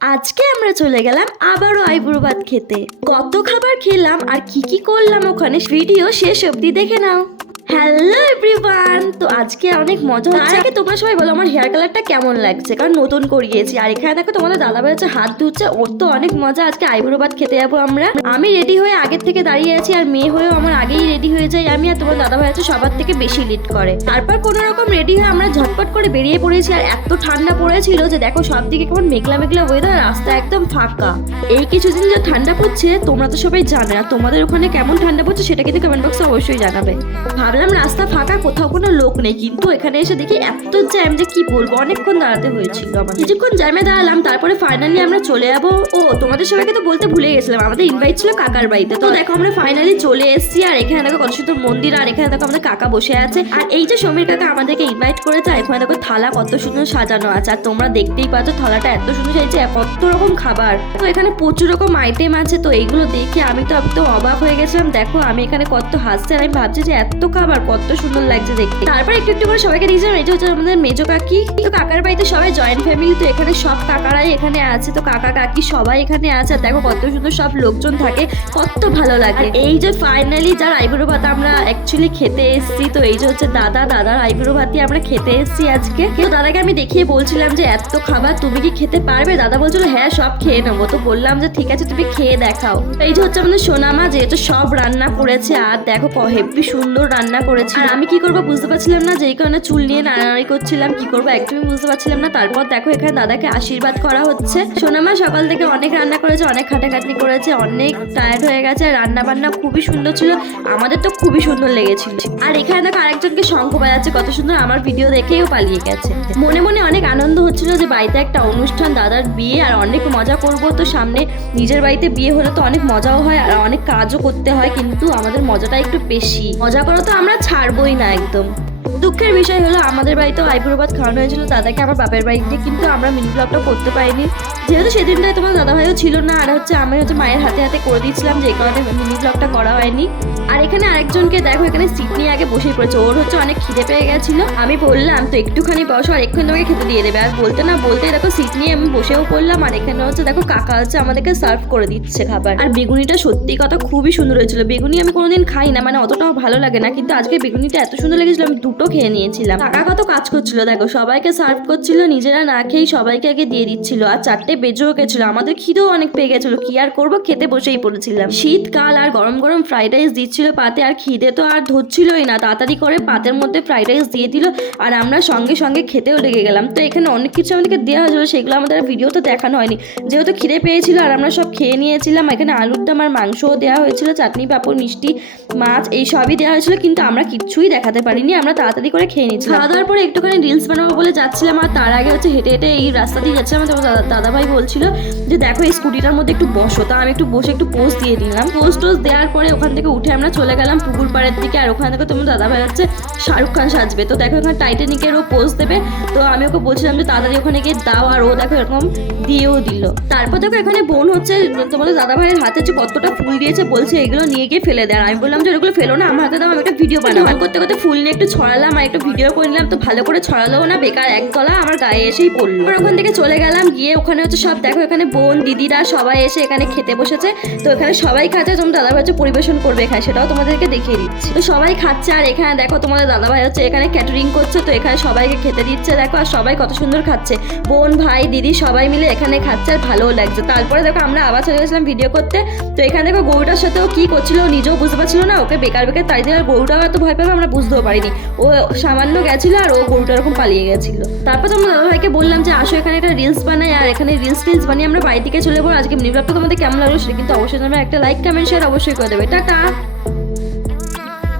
আজকে আমরা চলে গেলাম আবারও আইবুড়ো ভাত খেতে। কত খাবার খেলাম আর কি করলাম ওখানে ভিডিও শেষ অবধি দেখে নাও। হ্যালো এভরিওয়ান, তো আজকে অনেক মজা হচ্ছে। আগে তোমরা সবাই বলো আমার হেয়ার কালারটা কেমন লাগছে, কারণ নতুন করিয়েছি। আর এখানে দেখো তোমাদের দাদাভাই হচ্ছে হাত ধুচ্ছে, ওর তো অনেক মজা। আজকে আইবুড়ো ভাত খেতে যাবো আমরা। আমি রেডি হয়ে আগের থেকে দাঁড়িয়ে আছি, আর মেয়ে হয়েও আমার আগেই রেডি হয়ে যায় আমি। আর তোমার দাদাভাই হচ্ছে সবার থেকে বেশি লিড করে। তারপর কোনো রকম রেডি হয়ে আমরা ঝটপট করে বেরিয়ে পড়েছি। আর এত ঠান্ডা পড়েছিল যে দেখো সব দিকে কেমন মেঘলা মেঘলা ওয়েদার, রাস্তা একদম ফাঁকা। এই কিছুদিন যে ঠান্ডা পড়ছে তোমরা তো সবাই জানো, আর তোমাদের ওখানে কেমন ঠান্ডা পড়ছে সেটা কিন্তু কমেন্ট বক্সে অবশ্যই জানাবে। ভাবলাম রাস্তা ফাঁকা, কোথাও কোনো লোক নেই, কিন্তু এখানে এসে দেখি এত জ্যাম যে কি বলবো, অনেকক্ষণ দাঁড়াতে হয়েছিল আমার। কিছুক্ষণ জ্যামে দাঁড়ালাম, তারপরে ফাইনালি আমরা চলে যাবো। ও তোমাদের সবাইকে তো বলতে ভুলে গেছিলাম, আমাদের ইনভাইট ছিল কাকার বাড়িতে। তো দেখো আমরা ফাইনালি চলে এসেছি। আর এখানে দেখো কত সুন্দর মন্দির, আর এখানে দেখো আমাদের কাকা বসে আছে। আর এই যে সমীর কাকা আমাদেরকে ইনভাইট করেছে, এখানে দেখো থালা কত সুন্দর সাজানো আছে। আর তোমরা দেখতেই পাচ্ছ থালাটা এত সুন্দর সাজিয়েছে, কত রকম খাবার। তো এখানে প্রচুর রকম আইটেম আছে। তো এইগুলো দেখে আমি তো একদম অবাক হয়ে গেছিলাম। দেখো আমি এখানে কত হাসছি, আর আমি ভাবছি যে এত খাবার কত সুন্দর লাগছে দেখতে। তারপর একটু একটু করে সবাইকে দিয়েছিলাম। এটা হচ্ছে আমাদের মেজো কাকি। তো কাকার বাড়িতে সবাই জয়েন্ট ফ্যামিলি, তো এখানে সব কাকারাই এখানে আছে। তো কাকা কাকি সবাই এখানে আছে। আর দেখো কত সুন্দর সব লোকজন থাকে, কত ভালো লাগে। এই যে ফাইনালি যার আইবুড়ো ভাত আমরা অ্যাকচুয়ালি খেতে এসেছি। তো এই যে হচ্ছে দাদার আইবুড়ো ভাতই আমরা খেতে এসেছি আজকে। তো দাদাকে আমি দেখিয়ে বলছিলাম যে এত খাবার তুমি কি খেতে পারবে? দাদা বলছিল হ্যাঁ সব খেয়ে নেবো। তো বললাম যে ঠিক আছে তুমি খেয়ে দেখাও। এই যে হচ্ছে আমাদের সোনামা, যেহেতু সব রান্না করেছে। আর দেখো হেব্বি সুন্দর রান্না করেছে। আর আমি কি করবো বুঝতে পারছিলাম না, যেই কারণে চুল নিয়ে নাড়ানাড়ি করছিলাম। কি করবো একদমই বুঝতে পারছিলাম না। তারপর দেখো এখানে দাদাকে আশীর্বাদ করা হচ্ছে। সোনামা সকাল থেকে অনেক রান্না করেছে, অনেক খাটাখাটনি করেছে, অনেক টায়ার্ড হয়ে গেছে। রান্না বান্না খুবই সুন্দর ছিল, আমাদের তো খুবই সুন্দর লেগেছিল। আর এখানে দেখো আরেকজনকে শঙ্খ বাজাচ্ছে কত সুন্দর, আমার ভিডিও দেখেও পালিয়ে গেছে। মনে মনে অনেক আনন্দ হচ্ছিল যে বাড়িতে একটা অনুষ্ঠান, দাদার বিয়ে, আর অনেক মজা করব। তো সামনে নিজের বাড়িতে বিয়ে হলে তো অনেক মজাও হয়, আর অনেক কাজও করতে হয়, কিন্তু আমাদের মজাটা একটু বেশি। মজা করো তো আমরা ছাড়বই না একদম। দুঃখের বিষয় হলো আমাদের বাড়িতেও আইবুড়ো ভাত খাওয়ানো হয়েছিল দাদাকে আমার বাপের বাড়িতে, কিন্তু আমরা মিনি ব্লগটা করতে পারিনি, যেহেতু সেদিনটায় তোমার দাদাভাইও ছিল না। আর হচ্ছে আমি হচ্ছে মায়ের হাতে হাতে করে দিয়েছিলাম, যে কারণে মিনি ব্লগটা করা হয়নি। আর এখানে আরেকজনকে দেখো এখানে সিট নিয়ে আগে বসেই পড়েছে, ওর হচ্ছে অনেক খিদে পেয়ে গেছিলো। আমি বললাম তো একটুখানি বসো, আর এক্ষুনি তোমাকে খেতে দিয়ে দেবে। আর বলতে না বলতে দেখো সিট নিয়ে আমি বসেও পড়লাম। আর এখানে হচ্ছে দেখো কাকা হচ্ছে আমাদেরকে সার্ভ করে দিচ্ছে খাবার। আর বেগুনিটা সত্যি কথা খুবই সুন্দর হয়েছিল। বেগুনি আমি কোনোদিন খাই না, মানে অতটাও ভালো লাগে না, কিন্তু আজকে বেগুনিটা এত সুন্দর লেগেছিল আমি দুটো খেয়ে নিয়েছিলাম। কাকা কত কাজ করছিল দেখো, সবাইকে সার্ভ করছিল, নিজেরা না খেয়েই সবাইকে আগে দিয়ে দিচ্ছিল। আর 4টে বেজেও গেছিল, আমাদের খিদেও অনেক পেয়ে গেছিল। কি আর করবো, খেতে বসেই পড়েছিলাম। শীতকাল, আর গরম গরম ফ্রাইড রাইস দিচ্ছিল পাতে, আর খিদে তো আর ধরছিলই না। তাড়াতাড়ি করে পাতের মধ্যে ফ্রাইড রাইস দিয়ে দিল, আর আমরা সঙ্গে সঙ্গে খেতেও লেগে গেলাম। তো এখানে অনেক কিছু আমাদেরকে দেওয়া হয়েছিল, সেগুলো আমাদের ভিডিও তো দেখানো হয়নি, যেহেতু খিদে পেয়েছিল। আর আমরা সব খেয়ে নিয়েছিলাম। এখানে আলুর দম আর মাংসও দেওয়া হয়েছিল, চাটনি পাঁপড় মিষ্টি মাছ এই সবই দেওয়া হয়েছিল, কিন্তু আমরা কিচ্ছুই দেখাতে পারিনি, আমরা তাড়াতাড়ি করে খেয়ে নিয়েছিলাম। খাওয়া দাওয়ার পরে একটুখানি রিলস বানাবো বলে যাচ্ছিলাম। আর তার আগে হচ্ছে হেঁটে হেঁটে এই রাস্তা দিয়ে যাচ্ছিলাম। তো দাদাভাই বলছিল যে দেখো এই স্কুটিটার মধ্যে একটু বসো, তা আমি একটু বসে একটু পোজ দিয়ে দিলাম। পোজ টোজ দেওয়ার পরে ওখান থেকে উঠে আমরা চলে গেলাম পুকুর পাড়ের দিকে। আর ওখানে দেখো তোমার দাদাভাই হচ্ছে শাহরুখ খান সাজবে। তো দেখো এখানে টাইটানিকের ও পোজ দেবে। তো আমি ওকে বলছিলাম যে তাড়াতাড়ি ওখানে গিয়ে দাও, আর ও দেখো এরকম দিয়েও দিল। তারপর দেখো এখানে বোন হচ্ছে তোমাদের দাদাভাইয়ের হাতে যে কতটা ফুল দিয়েছে, বলছে এগুলো নিয়ে গিয়ে ফেলে দেয়। আমি বললাম যে ওগুলো ফেলো না, আমার হাতে দাও, আমি একটা ভিডিও বানাবো। করতে করতে ফুল নিয়ে একটু ছড়ালাম, আর একটু ভিডিও করে নিলাম। তো ভালো করে ছড়ালেও না, বেকার এক তলা আমার গায়ে এসেই পড়লো। ওখান থেকে চলে গেলাম, গিয়ে ওখানে হচ্ছে সব দেখো এখানে বোন দিদিরা সবাই এসে এখানে খেতে বসেছে। তো এখানে সবাই খাচ্ছে, তোমার দাদাভাই হচ্ছে পরিবেশন করবে এখানে, সেটাও তোমাদেরকে দেখিয়ে দিচ্ছি। তো সবাই খাচ্ছে, আর এখানে দেখো তোমাদের দাদাভাই হচ্ছে এখানে ক্যাটারিং করছে। তো এখানে সবাইকে খেতে দিচ্ছে দেখো, আর সবাই কত সুন্দর খাচ্ছে, বোন ভাই দিদি সবাই মিলে এখানে খাচ্ছে, আর ভালোও লাগছে। তারপরে দেখো আমরা আবার চলে গেছিলাম ভিডিও করতে। তো এখানে দেখো গরুটার সাথেও কি করছিল, নিজেও বুঝতে পারছিল না, ওকে বেকার বেকার তাই দিয়ে। আর গরুটাও এত ভয় পাবে আমরা বুঝতেও পারিনি, ও সামান্য গেছিল আর ও গরুটা এরকম পালিয়ে গেছিল। তারপর তো আমরা দাদাভাইকে বললাম যে আসো এখানে একটা রিলস বানাই, আর এখানে রিলস বানিয়ে আমরা বাড়ি থেকে চলে যাবো। আজকে মিনি ব্লগটা তোমাদের কেমন লাগলো সেটা কিন্তু অবশ্যই তোমরা একটা লাইক কমেন্ট শেয়ার অবশ্যই করে দেবে। টাটা।